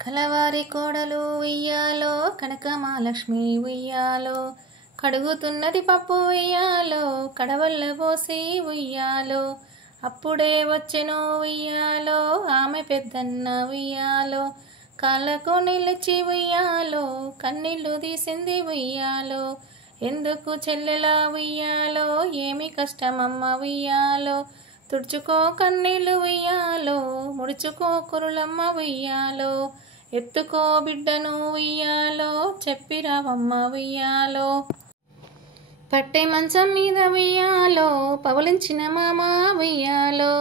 కలవారి కోడలు ఉయ్యాలో, కనకమహాలక్ష్మి ఉయ్యాలో, కడుగుతున్నది పప్పు ఉయ్యాలో, కడవల్ల పోసి ఉయ్యాలో, అప్పుడే వచ్చెను ఉయ్యాలో, ఆమె పెద్దన్న ఉయ్యాలో, కాళ్ళకు నిలిచి ఉయ్యాలో, కన్నీళ్లు తీసింది ఉయ్యాలో, ఎందుకు చెల్లెలా ఉయ్యాలో, ఏమి కష్టమమ్మ ఉయ్యాలో, తుడుచుకో కన్నీళ్లు ఉయ్యాలో, ముడుచుకో కురులమ్మ ఉయ్యాలో, ఎత్తుకో బిడ్డను ఉయ్యాలో, చెప్పిరావమ్మ ఉయ్యాలో, పట్టె మంచం మీద ఉయ్యాలో, పవలించిన మామ ఉయ్యాలో,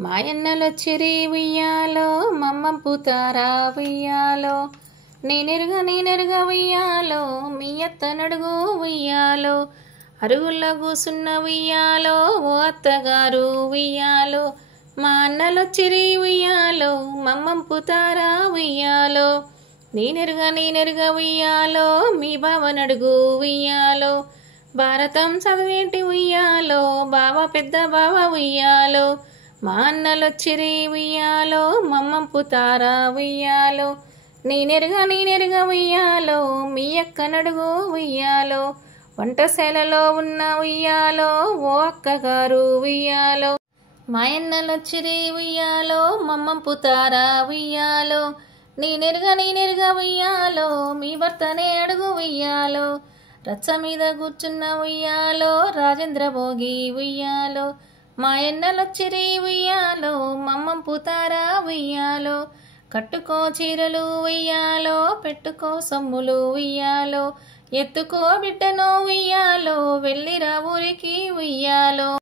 మాయన్నలొచ్చిరి ఉయ్యాలో, మమ్మం పూతారా ఉయ్యాలో, నేనెరుగ ఉయ్యాలో, మీ అత్త నడుగు ఉయ్యాలో, అరుగుల్లో కూసున్న ఉయ్యాలో, ఓ అత్తగారు ఉయ్యాలో, మా అన్నలొచ్చిరి ఉయ్యాలో, మమ్మం పూతారా ఉయ్యాలో, నేనెరుగ ఉయ్యాలో, మీ బావ నడుగు ఉయ్యాలో, భారతం చదివేంటి ఉయ్యాలో, బావ పెద్ద బావ ఉయ్యాలో, మా అన్నలొచ్చిరి ఉయ్యాలో, మమ్మం పూతారా ఉయ్యాలో, నేనెరుగ ఉయ్యాలో, మీ అక్క నడుగు ఉయ్యాలో, వంటశాలలో ఉన్న ఉయ్యాలో, ఓ అక్కగారు ఉయ్యాలో, మాయన్నలొచ్చిరి ఉయ్యాలో, మమ్మం పూతారా ఉయ్యాలో, నేనెరుగ ఉయ్యాలో, మీ భర్తనే అడుగు ఉయ్యాలో, రచ్చ మీద కూర్చున్న ఉయ్యాలో, రాజేంద్ర భోగి ఉయ్యాలో, మాయన్నలొచ్చిరి ఉయ్యాలో, మమ్మం పూతారా ఉయ్యాలో, కట్టుకో చీరలు ఉయ్యాలో, పెట్టుకో సొమ్ములు ఉయ్యాలో, ఎత్తుకో బిడ్డను ఉయ్యాలో, వెళ్ళిరా ఊరికి ఉయ్యాలో.